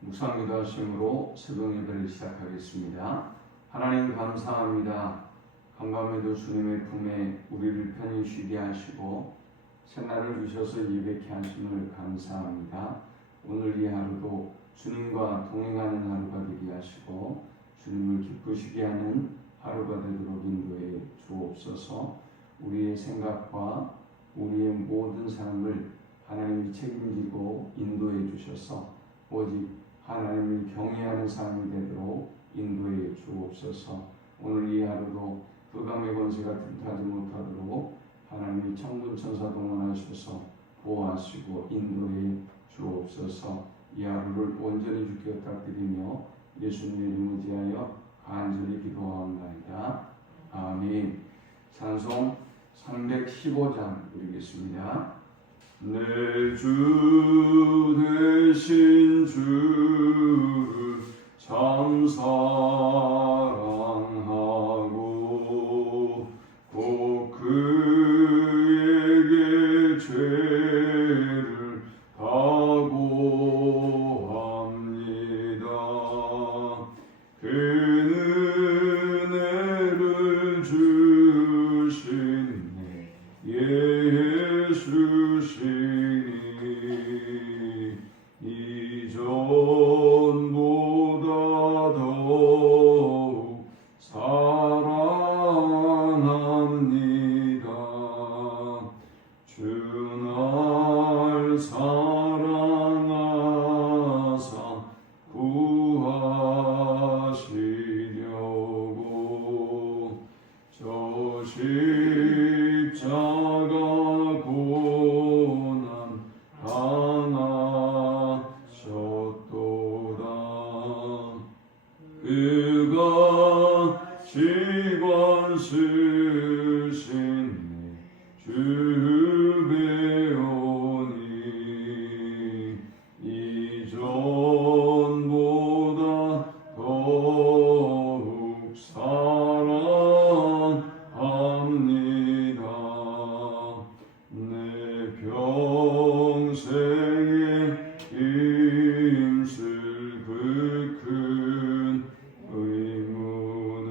묵상기도 하심으로 새벽 예배를 시작하겠습니다. 하나님 감사합니다. 한밤에도 주님의 품에 우리를 편히 쉬게 하시고 새날을 주셔서 예배케 하심을 감사합니다. 오늘 이 하루도 주님과 동행하는 하루가 되게 하시고 주님을 기쁘시게 하는 하루가 되도록 인도해 주옵소서. 우리의 생각과 우리의 모든 삶을 하나님이 책임지고 인도해 주셔서 오직 하나님을 경외하는 삶이 되도록 인도해 주옵소서. 오늘 이 하루도 흑암의 권세가 틈타지 못하도록 하나님이 천군 천사 동원하셔서 보호하시고 인도해 주옵소서. 이 하루를 온전히 주께 부탁드리며 예수님의 이름을 의지하여 간절히 기도하옵나이다. 아멘. 찬송 315장 드리겠습니다. 내 주 되신 주를 참 사랑하고 꼭 그에게 죄를 각오합니다. 그 은혜를 주신 예수시니 이전보다 더욱 사랑합니다. 주 날 사랑하사 구하시려고 저 십자가 고난 당하셨도다. 그가 시관 쓰신 주 배우니 이전보다 더욱 사랑합니다. 내 평생에 힘쓸 그 큰 의무는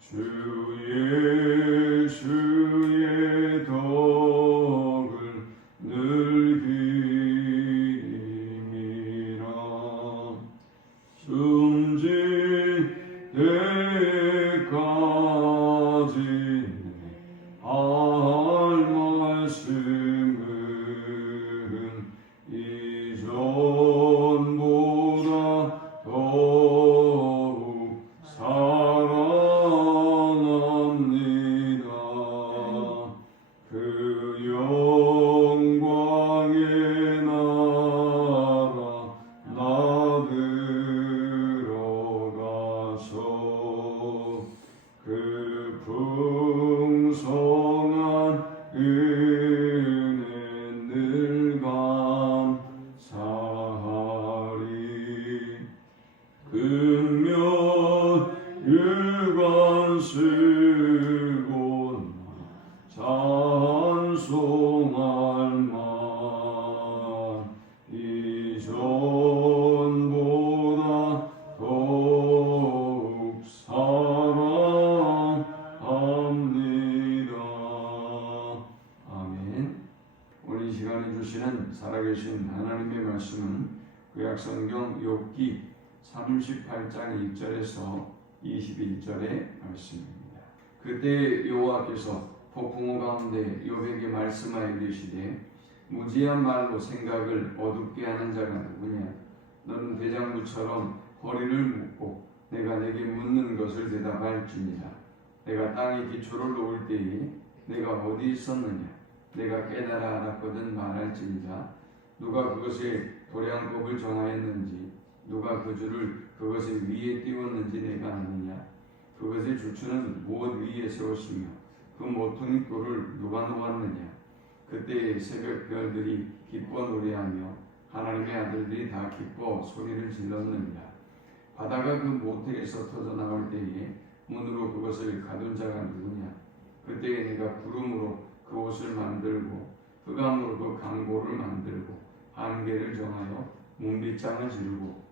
주 예수의 덕을 늘기림이라. 숨질 때까지 할 말씀은 이전보다 더욱 사랑합니다. 그 영광의 나라 나 들어가서 그 풍성한 은혜 늘 감사하리. 근면 유관 쓰고 찬송할 만 이전보다 더욱 사랑합니다. 아멘. 오늘 이 시간에 주시는 살아계신 하나님의 말씀은 구약성경 욥기 38장 1절에서 21절의 말씀입니다. 그때 여호와께서 폭풍우 가운데 욥에게 말씀하여 이르시되 무지한 말로 생각을 어둡게 하는 자가 누구냐? 너는 대장부처럼 허리를 묶고 내가 내게 묻는 것을 대답할지니라. 내가 땅에 기초를 놓을 때에 내가 어디 있었느냐? 내가 깨달아 알았거든 말할지니라. 누가 그것의 도량법을 정하였는지 누가 그 줄을 그것의 위에 띄웠는지 내가 아느냐? 그것의 주추는 무엇 위에 세웠으며 그 모퉁이 꼴을 누가 놓았느냐? 그때 새벽 별들이 기뻐 노래하며 하나님의 아들들이 다 기뻐 소리를 질렀느니라. 바다가 그 모태에서 터져나올 때에 문으로 그것을 가둔 자가 누구냐? 그때에 내가 구름으로 그 옷을 만들고 흑암으로 그 강보를 만들고 한계를 정하여 문빗장을 지르고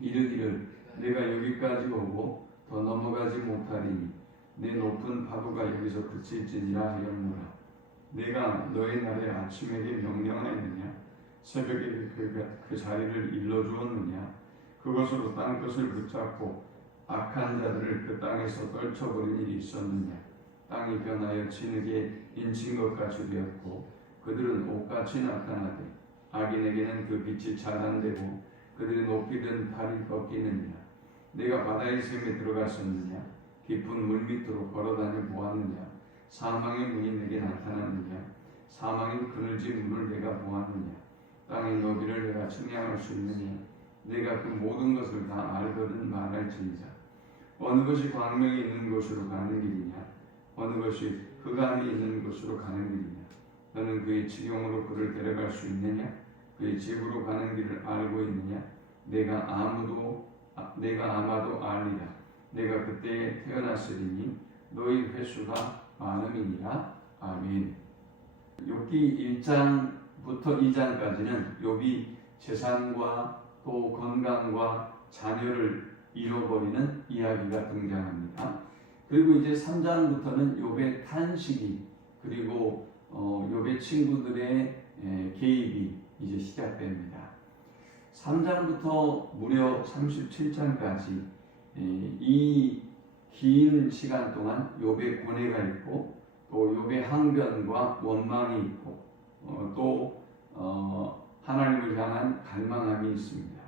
이르기를 내가 여기까지 오고 더 넘어가지 못하리니 내 높은 파도가 여기서 그칠지니라 하였노라. 내가 너의 날에 아침에게 명령하였느냐? 새벽에 그 자리를 일러주었느냐? 그것으로 땅끝을 붙잡고 악한 자들을 그 땅에서 떨쳐버린 일이 있었느냐? 땅이 변하여 진흙에 인친 것 같이 되었고 그들은 옷같이 나타나되 악인에게는 그 빛이 차단되고 그들의 높이 든 팔이 꺾이느니라. 내가 바다의 샘에 들어갔었느냐? 깊은 물 밑으로 걸어다녀 보았느냐? 사망의 문이 내게 나타났느냐? 사망의 그늘진 문을 내가 보았느냐? 땅의 너비를 내가 측량할 수 있느냐? 내가 그 모든 것을 다 알거든 말할지니자. 어느 것이 광명이 있는 곳으로 가는 길이냐? 어느 것이 흑암이 있는 곳으로 가는 길이냐? 너는 그의 지경으로 그를 데려갈 수 있느냐? 그의 집으로 가는 길을 알고 있느냐? 내가 아마도 알리라. 내가 그때에 태어났으리니 너희 횟수가 많음이니라. 아멘. 욥기 1장부터 2장까지는 욥이 재산과 또 건강과 자녀를 잃어버리는 이야기가 등장합니다. 그리고 이제 3장부터는 욥의 탄식이 그리고 욥의 친구들의 개입이 이제 시작됩니다. 3장부터 무려 37장까지 이 긴 시간 동안 욥의 고뇌가 있고 또 욥의 항변과 원망이 있고 또 하나님을 향한 갈망함이 있습니다.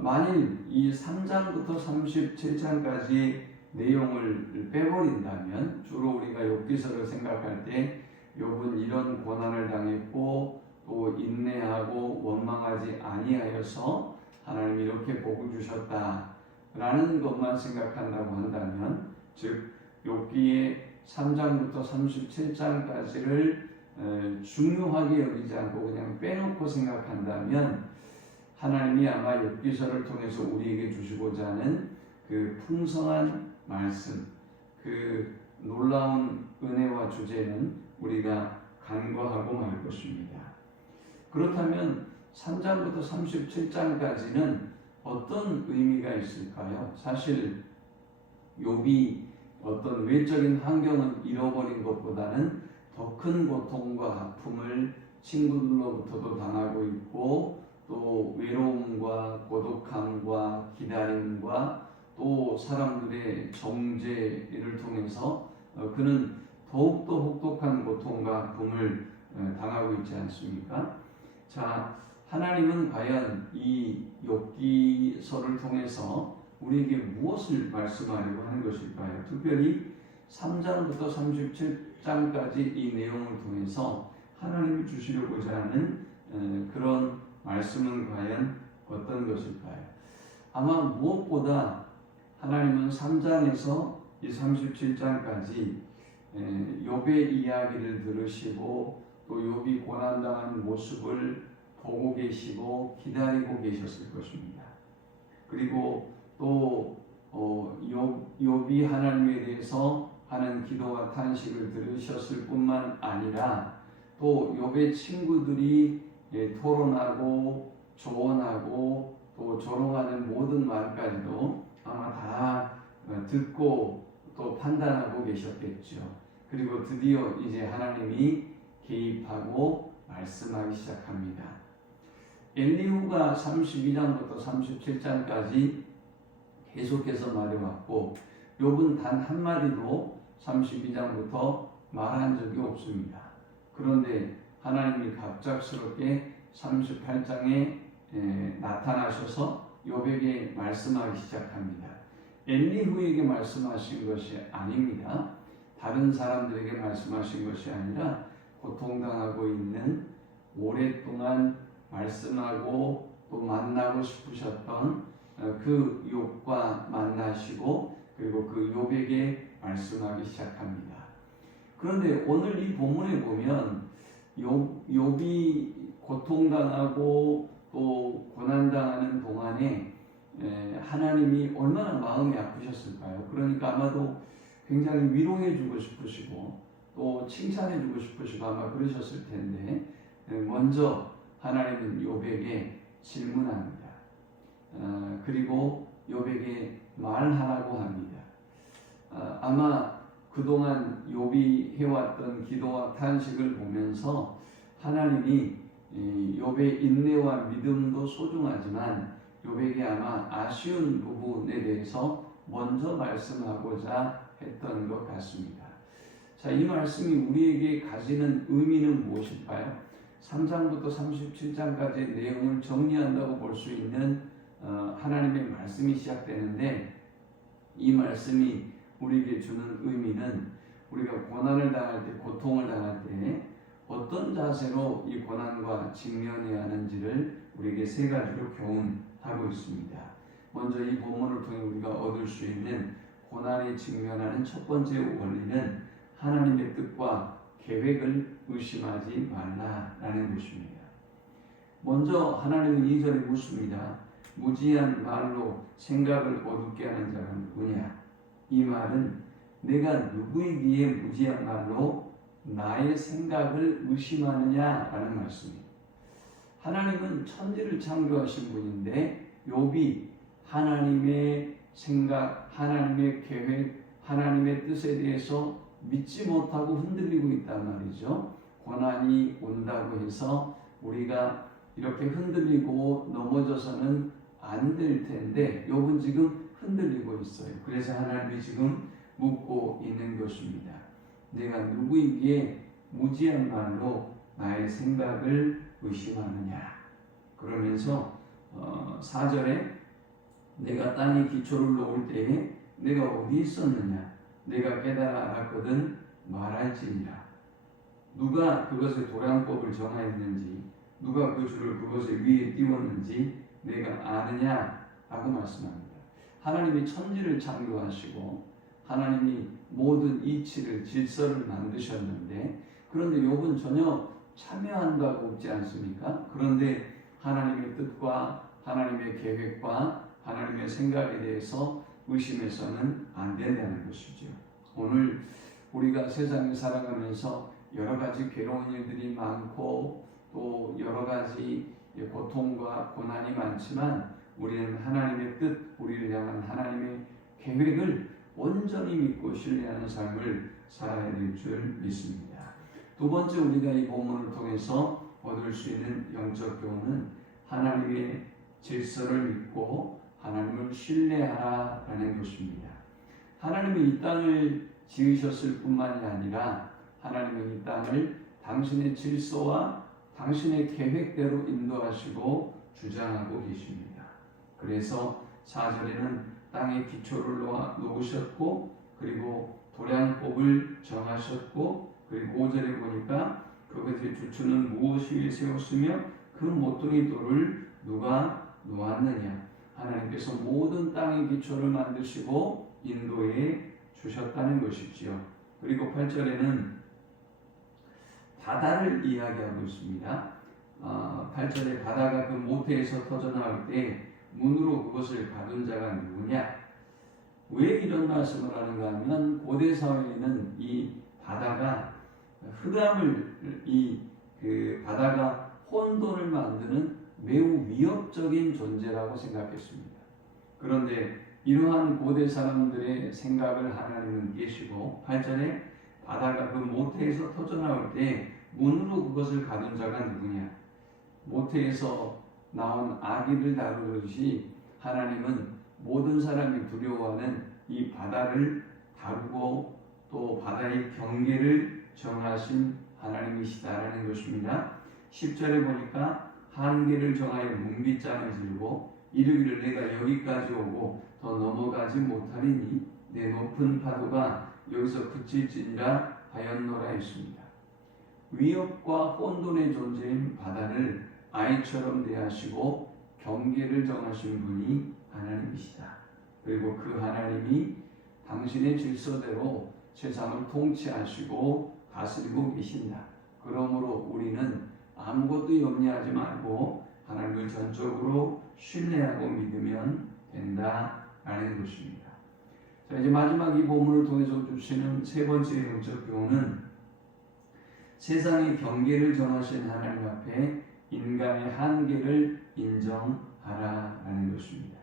만일 이 3장부터 37장까지 내용을 빼버린다면 주로 우리가 욥기서를 생각할 때 욥은 이런 고난을 당했고 또 인내하고 원망하지 아니하여서 하나님이 이렇게 복을 주셨다라는 것만 생각한다고 한다면 즉 욥기의 3장부터 37장까지를 중요하게 여기지 않고 그냥 빼놓고 생각한다면 하나님이 아마 욥기서를 통해서 우리에게 주시고자 하는 그 풍성한 말씀, 그 놀라운 은혜와 주제는 우리가 간과하고 말 것입니다. 그렇다면 3장부터 37장까지는 어떤 의미가 있을까요? 사실 욥이 어떤 외적인 환경을 잃어버린 것보다는 더 큰 고통과 아픔을 친구들로부터도 당하고 있고 또 외로움과 고독함과 기다림과 또 사람들의 정죄를 통해서 그는 더욱더 혹독한 고통과 아픔을 당하고 있지 않습니까? 자, 하나님은 과연 이 욥기서를 통해서 우리에게 무엇을 말씀하려고 하는 것일까요? 특별히 3장부터 37장까지 이 내용을 통해서 하나님이 주시려고자 하는 그런 말씀은 과연 어떤 것일까요? 아마 무엇보다 하나님은 3장에서 이 37장까지 욥의 이야기를 들으시고 또 욥이 고난당한 모습을 보고 계시고 기다리고 계셨을 것입니다. 그리고 또 욥이 하나님에 대해서 하는 기도와 탄식을 들으셨을 뿐만 아니라 또 욥의 친구들이 토론하고 조언하고 또 조롱하는 모든 말까지도 아마 다 듣고 또 판단하고 계셨겠죠. 그리고 드디어 이제 하나님이 개입하고 말씀하기 시작합니다. 엘리후가 32장부터 37장까지 계속해서 말해왔고 욥은 단 한마디도 32장부터 말한 적이 없습니다. 그런데 하나님이 갑작스럽게 38장에 나타나셔서 욥에게 말씀하기 시작합니다. 엘리후에게 말씀하신 것이 아닙니다. 다른 사람들에게 말씀하신 것이 아니라 고통당하고 있는 오랫동안 말씀하고 또 만나고 싶으셨던 그 욥과 만나시고 그리고 그 욥에게 말씀하기 시작합니다. 그런데 오늘 이 본문에 보면 욥이 고통당하고 또 고난당하는 동안에 하나님이 얼마나 마음이 아프셨을까요? 그러니까 아마도 굉장히 위로해주고 싶으시고 또 칭찬해주고 싶으시고 아마 그러셨을 텐데 먼저 하나님은 욥에게 질문합니다. 그리고 욥에게 말하라고 합니다. 아마 그동안 욥이 해왔던 기도와 탄식을 보면서 하나님이 욥의 인내와 믿음도 소중하지만 욥에게 아마 아쉬운 부분에 대해서 먼저 말씀하고자 했던 것 같습니다. 자, 이 말씀이 우리에게 가지는 의미는 무엇일까요? 3장부터 37장까지의 내용을 정리한다고 볼 수 있는 하나님의 말씀이 시작되는데, 이 말씀이 우리에게 주는 의미는 우리가 고난을 당할 때, 고통을 당할 때 어떤 자세로 이 고난과 직면해야 하는지를 우리에게 세 가지로 교훈하고 있습니다. 먼저 이 본문을 통해 우리가 얻을 수 있는 고난에 직면하는 첫 번째 원리는 하나님의 뜻과 계획을 의심하지 말라라는 것입니다. 먼저 하나님은 2절에 묻습니다. 무지한 말로 생각을 어둡게 하는 자가 누구냐? 이 말은 내가 누구이기에 무지한 말로 나의 생각을 의심하느냐라는 말씀입니다. 하나님은 천지를 창조하신 분인데 욥이 하나님의 생각, 하나님의 계획, 하나님의 뜻에 대해서 믿지 못하고 흔들리고 있단 말이죠. 고난이 온다고 해서 우리가 이렇게 흔들리고 넘어져서는 안 될 텐데 욥은 지금 흔들리고 있어요. 그래서 하나님이 지금 묻고 있는 것입니다. 내가 누구이기에 무지한 말로 나의 생각을 의심하느냐. 그러면서 4절에 내가 땅에 기초를 놓을 때에 내가 어디 있었느냐. 내가 깨달아 알았거든 말할지니라. 누가 그것의 도량법을 정하였는지, 누가 그 줄을 그것의 위에 띄웠는지 내가 아느냐 라고 말씀합니다. 하나님이 천지를 창조하시고 하나님이 모든 이치를 질서를 만드셨는데, 그런데 욥은 전혀 참여한 바가 없지 않습니까? 그런데 하나님의 뜻과 하나님의 계획과 하나님의 생각에 대해서 의심해서는 안 된다는 것이죠. 오늘 우리가 세상에 살아가면서 여러 가지 괴로운 일들이 많고 또 여러 가지 고통과 고난이 많지만 우리는 하나님의 뜻, 우리를 향한 하나님의 계획을 온전히 믿고 신뢰하는 삶을 살아야 될 줄 믿습니다. 두 번째, 우리가 이 본문을 통해서 얻을 수 있는 영적 교훈은 하나님의 질서를 믿고 하나님을 신뢰하라라는 것입니다. 하나님이 이 땅을 지으셨을 뿐만이 아니라 하나님은 이 땅을 당신의 질서와 당신의 계획대로 인도하시고 주장하고 계십니다. 그래서 4절에는 땅에 기초를 놓으셨고 그리고 도량법을 정하셨고, 그리고 5절에 보니까 그것의 주추는 무엇 위에 세웠으며 그 모퉁이 돌을 누가 놓았느냐. 하나님께서 모든 땅의 기초를 만드시고 인도해 주셨다는 것이지요. 그리고 8절에는 바다를 이야기하고 있습니다. 8절에 바다가 그 모태에서 터져나올 때 문으로 그것을 가둔 자가 누구냐? 왜 이런 말씀을 하는가 하면 고대 사회에는 이 바다가 흑암을, 바다가 혼돈을 만드는 매우 위협적인 존재라고 생각했습니다. 그런데 이러한 고대 사람들의 생각을 하나님은 깨시고 8절에 바다가 그 모태에서 터져나올 때 문으로 그것을 가둔 자가 누구냐? 모태에서 나온 아기를 다루듯이 하나님은 모든 사람이 두려워하는 이 바다를 다루고 또 바다의 경계를 정하신 하나님이시다라는 것입니다. 10절에 보니까 한계를 정하여 문빗장을 들고 이르기를 내가 여기까지 오고 더 넘어가지 못하리니 내 높은 파도가 여기서 그칠지니라 하였노라 했습니다. 위협과 혼돈의 존재인 바다를 아이처럼 대하시고 경계를 정하신 분이 하나님이시다. 그리고 그 하나님이 당신의 질서대로 세상을 통치하시고 다스리고 계신다. 그러므로 우리는 아무것도 염려하지 말고 하나님을 전적으로 신뢰하고 믿으면 된다라는 것입니다. 자, 이제 마지막 이 본문을 통해서 주시는 세 번째 영적 교훈은 세상의 경계를 정하신 하나님 앞에 인간의 한계를 인정하라라는 것입니다.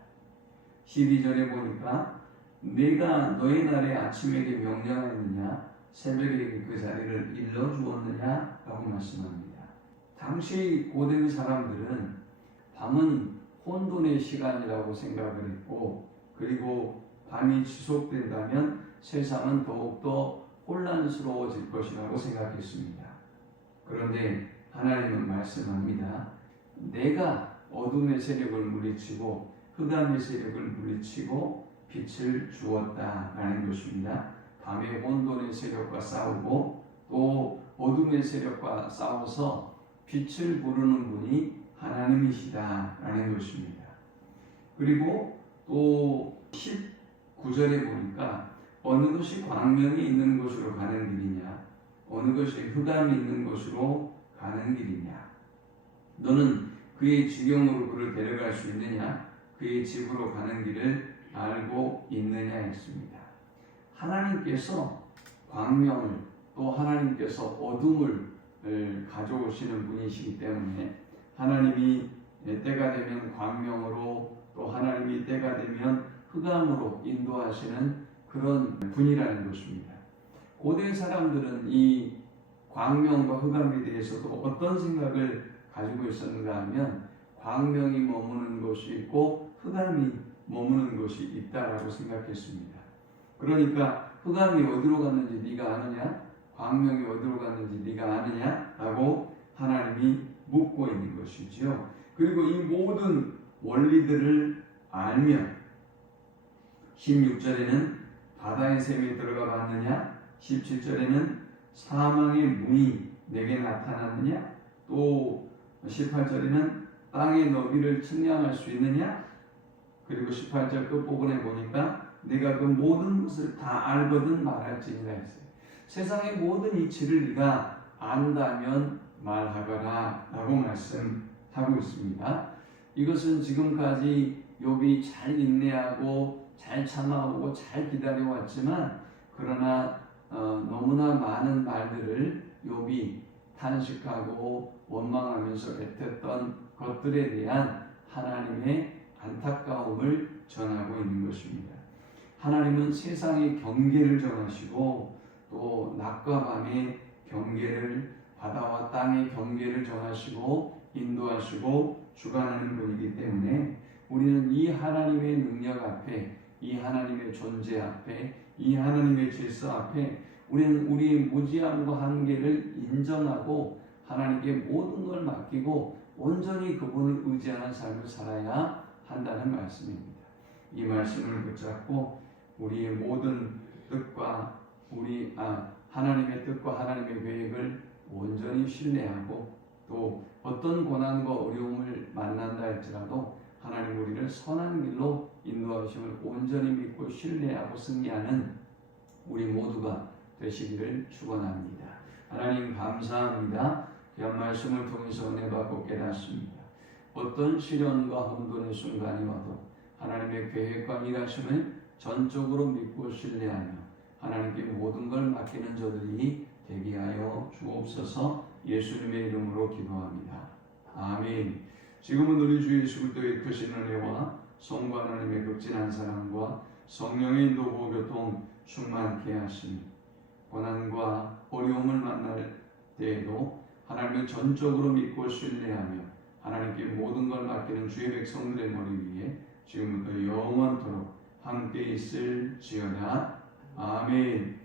12절에 보니까 내가 너희 날에 아침에게 명령하였느냐 새벽에 그 자리를 일러주었느냐 라고 말씀합니다. 당시 고대 사람들은 밤은 혼돈의 시간이라고 생각을 했고, 그리고 밤이 지속된다면 세상은 더욱더 혼란스러워질 것이라고 생각했습니다. 그런데 하나님은 말씀합니다. 내가 어둠의 세력을 물리치고 흑암의 세력을 물리치고 빛을 주었다라는 것입니다. 밤의 혼돈의 세력과 싸우고 또 어둠의 세력과 싸워서 빛을 부르는 분이 하나님이시다라는 것입니다. 그리고 또 19절에 보니까 어느 것이 광명이 있는 곳으로 가는 길이냐, 어느 것이 흑암이 있는 곳으로 가는 길이냐, 너는 그의 지경으로 그를 데려갈 수 있느냐, 그의 집으로 가는 길을 알고 있느냐 했습니다. 하나님께서 광명을 또 하나님께서 어둠을 가져오시는 분이시기 때문에 하나님이 때가 되면 광명으로 또 하나님이 때가 되면 흑암으로 인도하시는 그런 분이라는 것입니다. 고대 사람들은 이 광명과 흑암에 대해서도 어떤 생각을 가지고 있었는가 하면 광명이 머무는 곳이 있고 흑암이 머무는 곳이 있다라고 생각했습니다. 그러니까 흑암이 어디로 갔는지 네가 아느냐? 광명이 어디로 갔는지 네가 아느냐? 라고 하나님이 묻고 있는 것이지요. 그리고 이 모든 원리들을 알면 16절에는 바다의 샘에 들어가 봤느냐? 17절에는 사망의 문이 내게 나타났느냐? 또 18절에는 땅의 너비를 측량할 수 있느냐? 그리고 18절 끝부분에 보니까 내가 그 모든 것을 다 알거든 말할지니라 했어요. 세상의 모든 이치를 네가 안다면 말하거라 라고 말씀하고 있습니다. 이것은 지금까지 욥이 잘 인내하고 잘 참아오고 잘 기다려왔지만, 그러나 너무나 많은 말들을 욥이 탄식하고 원망하면서 뱉었던 것들에 대한 하나님의 안타까움을 전하고 있는 것입니다. 하나님은 세상의 경계를 정하시고 또 낮과 밤의 경계를, 바다와 땅의 경계를 정하시고 인도하시고 주관하는 분이기 때문에 우리는 이 하나님의 능력 앞에, 이 하나님의 존재 앞에, 이 하나님의 질서 앞에 우리는 우리의 무지함과 한계를 인정하고 하나님께 모든 걸 맡기고 온전히 그분을 의지하는 삶을 살아야 한다는 말씀입니다. 이 말씀을 붙잡고 우리의 모든 뜻과 하나님의 뜻과 하나님의 계획을 온전히 신뢰하고 또 어떤 고난과 어려움을 만난다 할지라도 하나님 우리를 선한 길로 인도하심을 온전히 믿고 신뢰하고 승리하는 우리 모두가 되시기를 축원합니다. 하나님 감사합니다. 귀한 말씀을 통해서 은혜 받고 깨닫습니다. 어떤 시련과 혼돈의 순간이 와도 하나님의 계획과 일하심을 전적으로 믿고 신뢰하며 하나님께 모든 걸 맡기는 저들이 되게 하여 주옵소서. 예수님의 이름으로 기도합니다. 아멘. 지금은 우리 주 예수 그리스도의 크신 은혜와 성부 하나님의 극진한 사랑과 성령의 인도 보교통 충만케 하시니 고난과 어려움을 만날 때에도 하나님을 전적으로 믿고 신뢰하며 하나님께 모든 걸 맡기는 주의 백성들의 머리 위에 지금부터 영원토록 함께 있을지어다. 아멘.